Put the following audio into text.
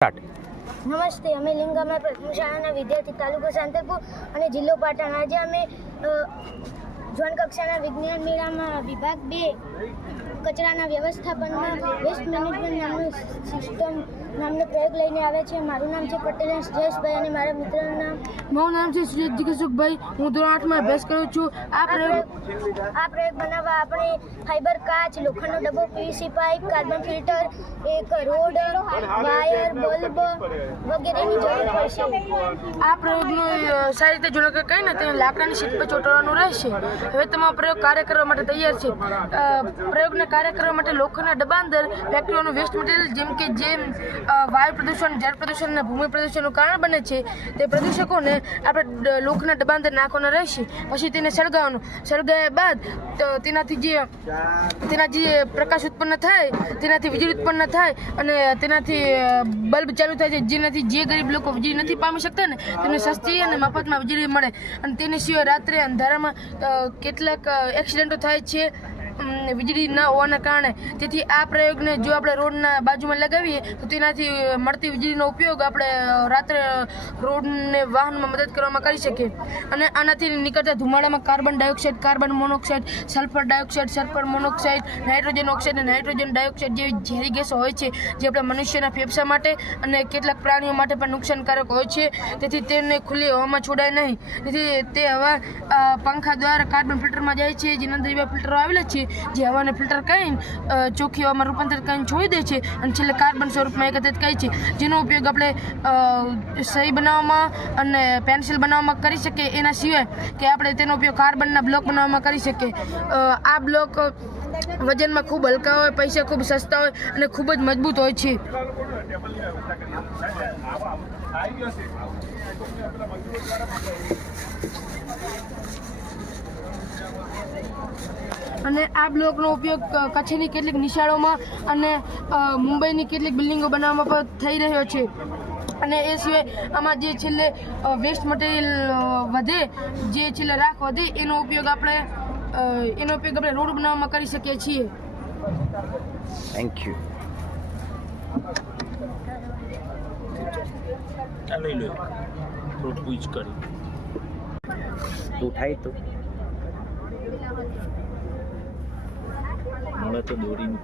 નમસ્તે, અમે લિંગામાં પ્રથમ શાળાના વિદ્યાર્થી, તાલુકો સાંતલપુર અને જિલ્લો પાટણ. આજે અમે ઝોન કક્ષાના વિજ્ઞાન મેળામાં વિભાગ 2 કચરાના વ્યવસ્થાપનમાં વેસ્ટ મેનેજમેન્ટ નામનું સિસ્ટમ નામનો પ્રયોગ લઈને આવે છે. મારું નામ છે પટેલ જયેશભાઈ અને મારા મિત્રનું મારું નામ છે શ્રી જીગસુખભાઈ. હું ધોરણ 8માં અભ્યાસ કરું છું. આ પ્રયોગ બનાવવા આપણે ફાઈબર કાચ, લોખંડનો ડબ્બો, પીવીસી પાઇપ, કાર્બન ફિલ્ટર, એક રોડ, વાયર, બલ્બ વગેરેની જરૂર પડશે. આ પ્રયોગનો સારી રીતે જો કહે ને તેને લાકડાની શીટ પર ચોંટાડવાનું રહેશે. હવે તમારો પ્રયોગ કાર્ય કરવા માટે તૈયાર છે. પ્રયોગને કાર્ય કરવા માટે લોખંડના ડબ્બા અંદર ફેક્ટરીઓનું વેસ્ટ મટીરિયલ જેમ વાયુ પ્રદૂષણ, જળ પ્રદૂષણ અને ભૂમિ પ્રદૂષણનું કારણ બને છે તે પ્રદૂષકોને આપણે લોખંડના ડબ્બા અંદર નાખવાના રહેશે. પછી તેને સળગાવવાનું. સળગાવ્યા બાદ તેનાથી જે પ્રકાશ ઉત્પન્ન થાય, તેનાથી વીજળી ઉત્પન્ન થાય અને તેનાથી બલ્બ ચાલુ થાય છે, જેનાથી જે ગરીબ લોકો વીજળી નથી પામી શકતા ને તેમને સસ્તી અને મફતમાં વીજળી મળે. અને તેની સિવાય રાત્રે અંધારામાં કેટલાક એક્સિડન્ટો થાય છે વીજળી ન હોવાના કારણે. તેથી આ પ્રયોગને જો આપણે રોડના બાજુમાં લગાવીએ તો તેનાથી મળતી વીજળીનો ઉપયોગ આપણે રાત્રે રોડને વાહનમાં મદદ કરવામાં કરી શકીએ. અને આનાથી નીકળતા ધુમાડામાં carbon dioxide, carbon monoxide, sulphur dioxide, sulphur monoxide, nitrogen oxide અને નાઇટ્રોજન ડાયોક્સાઇડ જેવી ઝેરી ગેસો હોય છે, જે આપણા મનુષ્યના ફેફસા માટે અને કેટલાક પ્રાણીઓ માટે પણ નુકસાનકારક હોય છે. તેથી તેને ખુલ્લી હવામાં છોડાય નહીં. તેથી તે હવા પંખા દ્વારા કાર્બન ફિલ્ટરમાં જાય છે, જેના અંદર એવા ફિલ્ટરો આવેલા છે જે હવાને ફિલ્ટર કરીને ચોખ્ખી હવામાં રૂપાંતરિત કરીને છોડી દે છે અને છેલ્લે કાર્બન સ્વરૂપમાં એકત્રિત કરે છે, જેનો ઉપયોગ આપણે સહી બનાવવામાં અને પેન્સિલ બનાવવામાં કરી શકીએ. એના સિવાય કે આપણે તેનો ઉપયોગ કાર્બનના બ્લોક બનાવવામાં કરી શકીએ. આ બ્લોક વજનમાં ખૂબ હલકા હોય, પૈસા ખૂબ સસ્તા હોય અને ખૂબ જ મજબૂત હોય છે. અને આ બ્લોકનો ઉપયોગ કચ્છની કેટલીક નિશાળોમાં અને મુંબઈની કેટલીક બિલ્ડિંગો બનાવવામાં પણ થઈ રહ્યો છે. અને એ સિવાય આમાં જે છેલ્લે વેસ્ટ મટીરિયલ વધે, જે છેલ્લે રાખ વધે, એનો ઉપયોગ આપણે રોડ બનાવવામાં કરી શકીએ છીએ. Thank you. લઈ લો થોડું પૂછ કરી ઉઠાય તો મળે તો દોરીને